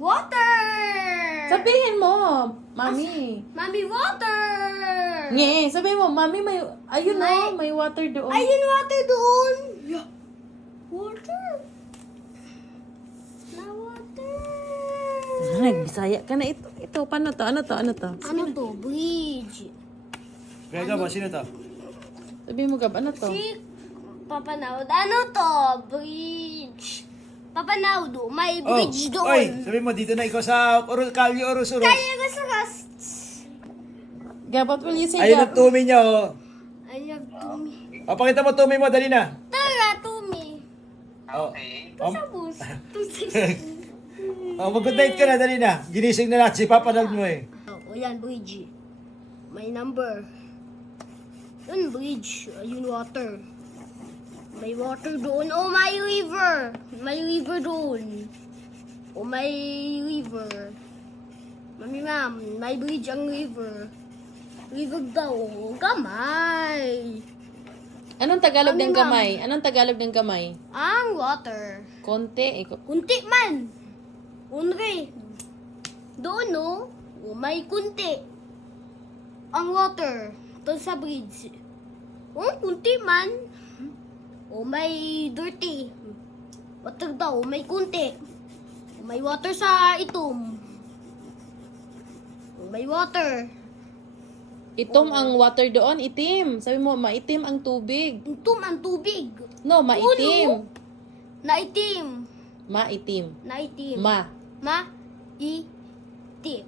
Water! Sabihin mo, Mami. Mami, water! Nge, sabihin mo, Mami, may, ayun May- may water doon. Ayun, water doon! Water! Na water! Nagbisaya ka na ito. Ito, paano to? Ano to? Ano to? Ano to? Bridge. Kaya ba, sino to? Sabihin mo, Gab, ano to? Si Papa Naud. Ano to? Bridge. Papa Naud, may bridge doon. Oy, sabi mo, dito na ikaw sa Kalye Oros-Oros. Kaya ko sa Gab, what will you say, Ayun Gab? ang tumi niya, oh. I love Tumi. O, pakita mo tumi mo, dali na. Tara, Tumi. Oh. Tusabos. Oh, mag-good night ka na, dali na. Ginising na natin si Papa Nald mo eh. O yan, bridge. May number. Yun, bridge. Ayun, water. May water doon. Oh, may river. May river doon. Oh, may river. Mami, ma'am, may bridge ang river. River daw. Gamay. Anong Tagalog ng Mami, ma'am. kamay? Anong Tagalog ng kamay? Ang water. Konti. Kunti man. Unre. Doon, no? Oh, may kunti. Ang water. Doon sa bridge. Oh, kunti man. Oh, may dirty. Water daw, may kunti. Oh, may water sa itom. Oh, may water. Itom ang water doon, itim. Sabi mo, maitim ang tubig. Itom ang tubig. No, maitim. Naitim. Maitim. Naitim. Ma. Ma. Itim.